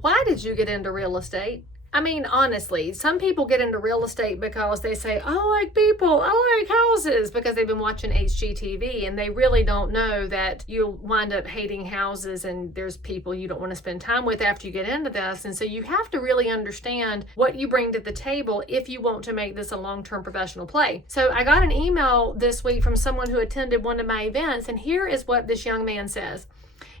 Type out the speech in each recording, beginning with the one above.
Why did you get into real estate? I mean, honestly, some people get into real estate because they say, I like people, I like houses, because they've been watching HGTV, and they really don't know that you'll wind up hating houses and there's people you don't want to spend time with after you get into this. And so you have to really understand what you bring to the table if you want to make this a long-term professional play. So I got an email this week from someone who attended one of my events, and here is what this young man says.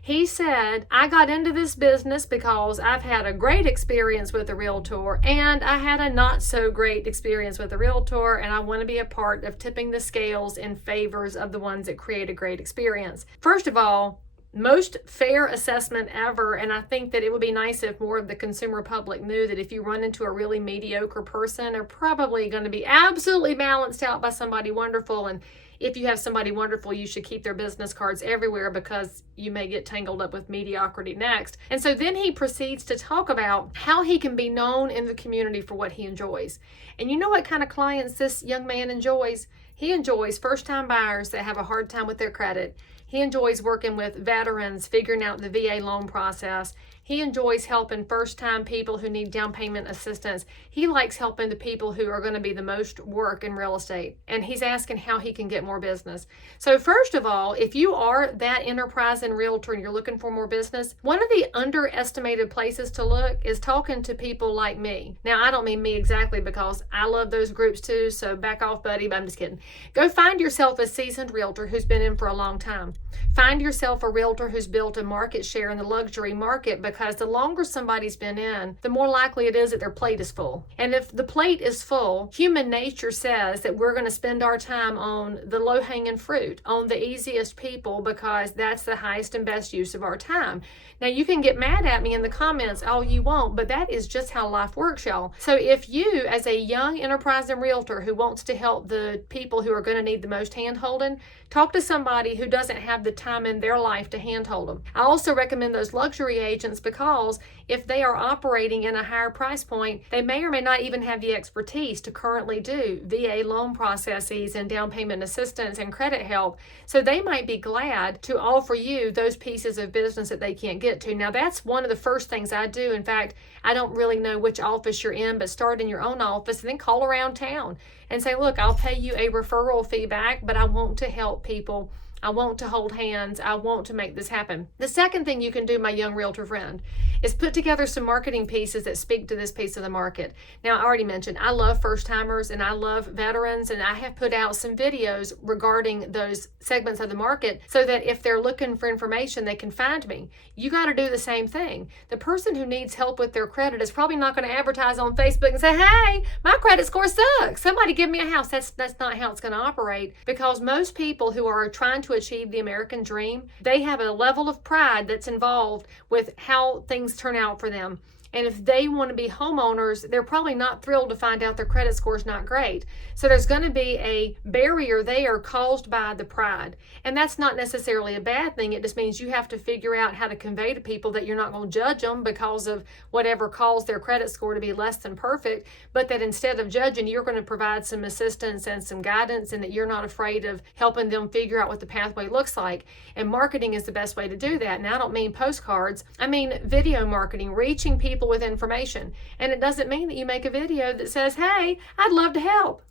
He said, I got into this business because I've had a great experience with a realtor and I had a not so great experience with a realtor, and I want to be a part of tipping the scales in favors of the ones that create a great experience. First of all, most fair assessment ever, and I think that it would be nice if more of the consumer public knew that if you run into a really mediocre person, they're probably going to be absolutely balanced out by somebody wonderful. And if you have somebody wonderful, you should keep their business cards everywhere, because you may get tangled up with mediocrity next. And so then he proceeds to talk about how he can be known in the community for what he enjoys. And you know what kind of clients this young man enjoys? He enjoys first-time buyers that have a hard time with their credit. He enjoys working with veterans, figuring out the VA loan process. He enjoys helping first-time people who need down payment assistance. He likes helping the people who are going to be the most work in real estate. And he's asking how he can get more business. So first of all, if you are that enterprising realtor and you're looking for more business, one of the underestimated places to look is talking to people like me. Now, I don't mean me exactly, because I love those groups too, so back off, buddy, but I'm just kidding. Go find yourself a seasoned realtor who's been in for a long time. Find yourself a realtor who's built a market share in the luxury market, because the longer somebody's been in, the more likely it is that their plate is full. And if the plate is full, human nature says that we're going to spend our time on the low-hanging fruit, on the easiest people, because that's the highest and best use of our time. Now, you can get mad at me in the comments all you want, but that is just how life works, y'all. So if you, as a young enterprising realtor who wants to help the people who are going to need the most hand-holding, talk to somebody who doesn't have the time in their life to hand-hold them. I also recommend those luxury agents, because if they are operating in a higher price point, they may or may not even have the expertise to currently do VA loan processes and down payment assistance and credit help. So they might be glad to offer you those pieces of business that they can't get to. Now, that's one of the first things I do. In fact, I don't really know which office you're in, but start in your own office and then call around town and say, look, I'll pay you a referral fee back, but I want to help people. I want to hold hands. I want to make this happen. The second thing you can do, my young realtor friend, is put together some marketing pieces that speak to this piece of the market. Now, I already mentioned I love first-timers and I love veterans, and I have put out some videos regarding those segments of the market so that if they're looking for information, they can find me. You got to do the same thing. The person who needs help with their credit is probably not going to advertise on Facebook and say, hey, my credit score sucks. Somebody give me a house. That's not how it's going to operate, because most people who are trying to achieve the American dream, they have a level of pride that's involved with how things turn out for them. And if they want to be homeowners, they're probably not thrilled to find out their credit score is not great. So there's going to be a barrier there caused by the pride. And that's not necessarily a bad thing. It just means you have to figure out how to convey to people that you're not going to judge them because of whatever caused their credit score to be less than perfect, but that instead of judging, you're going to provide some assistance and some guidance, and that you're not afraid of helping them figure out what the pathway looks like. And marketing is the best way to do that. Now, I don't mean postcards. I mean video marketing, reaching people with information. And it doesn't mean that you make a video that says, hey, I'd love to help.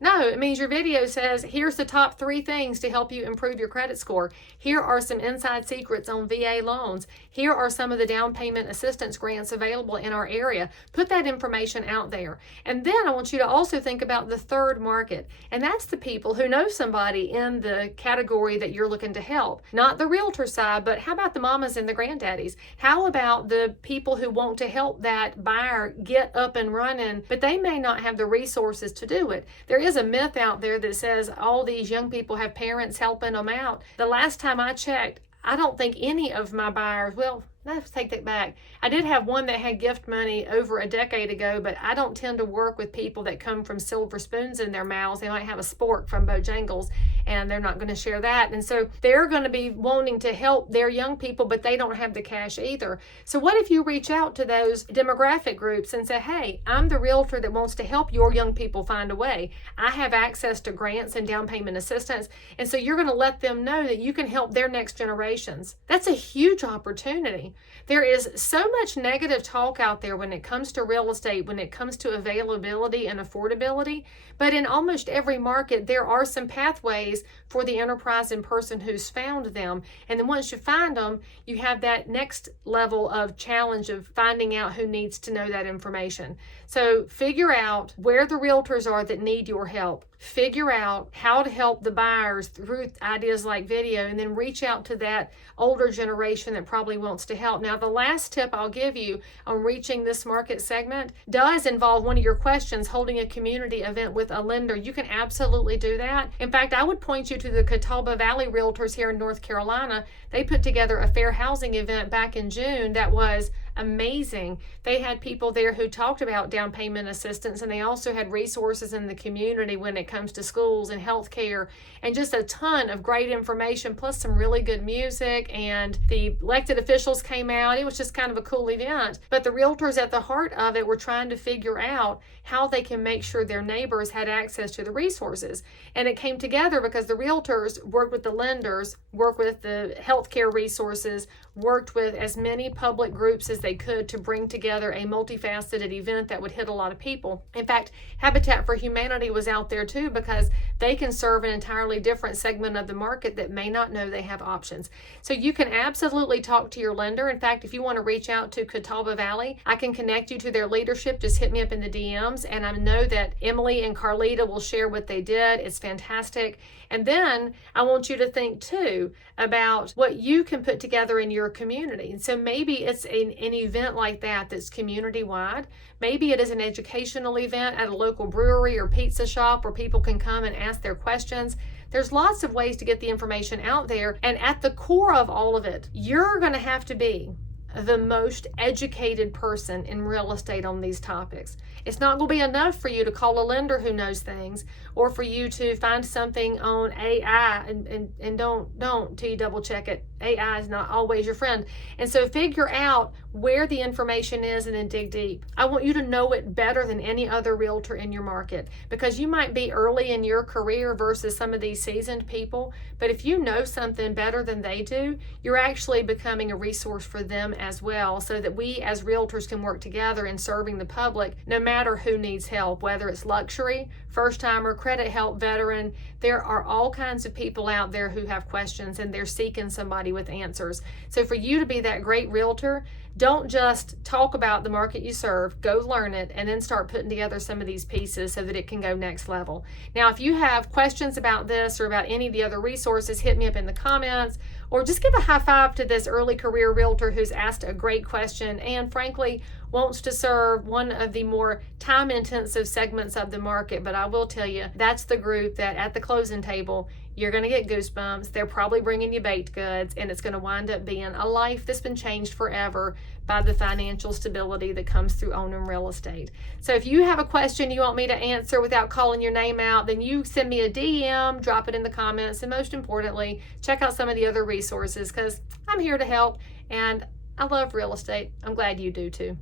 No, it means your video says, here's the top 3 things to help you improve your credit score. Here are some inside secrets on VA loans. Here are some of the down payment assistance grants available in our area. Put that information out there. And then I want you to also think about the third market. And that's the people who know somebody in the category that you're looking to help. Not the realtor side, but how about the mamas and the granddaddies? How about the people who want to help that buyer get up and running, but they may not have the resources to do it? There is a myth out there that says all these young people have parents helping them out. The last time I checked, I don't think any of my buyers, well, let's take that back. I did have one that had gift money over a decade ago, but I don't tend to work with people that come from silver spoons in their mouths. They might have a spork from Bojangles, and they're not going to share that. And so they're going to be wanting to help their young people, but they don't have the cash either. So what if you reach out to those demographic groups and say, hey, I'm the realtor that wants to help your young people find a way. I have access to grants and down payment assistance. And so you're going to let them know that you can help their next generations. That's a huge opportunity. community. There is so much negative talk out there when it comes to real estate, when it comes to availability and affordability, but in almost every market, there are some pathways for the enterprising person who's found them. And then once you find them, you have that next level of challenge of finding out who needs to know that information. So figure out where the realtors are that need your help. Figure out how to help the buyers through ideas like video, and then reach out to that older generation that probably wants to help. Now, the last tip I'll give you on reaching this market segment does involve one of your questions, holding a community event with a lender. You can absolutely do that. In fact, I would point you to the Catawba Valley Realtors here in North Carolina. They put together a fair housing event back in June that was amazing. They had people there who talked about down payment assistance, and they also had resources in the community when it comes to schools and healthcare, and just a ton of great information, plus some really good music, and the elected officials came out. It was just kind of a cool event. But the realtors at the heart of it were trying to figure out how they can make sure their neighbors had access to the resources. And it came together because the realtors worked with the lenders, worked with the healthcare resources, worked with as many public groups as they could to bring together a multifaceted event that would hit a lot of people. In fact, Habitat for Humanity was out there too, because they can serve an entirely different segment of the market that may not know they have options. So you can absolutely talk to your lender. In fact, if you want to reach out to Catawba Valley, I can connect you to their leadership. Just hit me up in the DMs, and I know that Emily and Carlita will share what they did. It's fantastic. And then I want you to think too about what you can put together in your community. And so maybe it's an event like that that's community wide. Maybe it is an educational event at a local brewery or pizza shop where people can come and ask their questions. There's lots of ways to get the information out there. And at the core of all of it, you're going to have to be the most educated person in real estate on these topics. It's not going to be enough for you to call a lender who knows things, or for you to find something on AI and don't till you double check it. AI is not always your friend. And so figure out where the information is and then dig deep. I want you to know it better than any other realtor in your market, because you might be early in your career versus some of these seasoned people. But if you know something better than they do, you're actually becoming a resource for them as well, so that we as realtors can work together in serving the public, no matter who needs help, whether it's luxury, first timer, credit help, veteran. There are all kinds of people out there who have questions, and they're seeking somebody with answers. So for you to be that great realtor, don't just talk about the market you serve, go learn it, and then start putting together some of these pieces so that it can go next level. Now, if you have questions about this or about any of the other resources, hit me up in the comments, or just give a high five to this early career realtor who's asked a great question and frankly wants to serve one of the more time intensive segments of the market. But I will tell you, that's the group that at the closing table, you're going to get goosebumps. They're probably bringing you baked goods, and it's going to wind up being a life that's been changed forever by the financial stability that comes through owning real estate. So if you have a question you want me to answer without calling your name out, then you send me a DM, drop it in the comments, and most importantly, check out some of the other resources, because I'm here to help, and I love real estate. I'm glad you do too.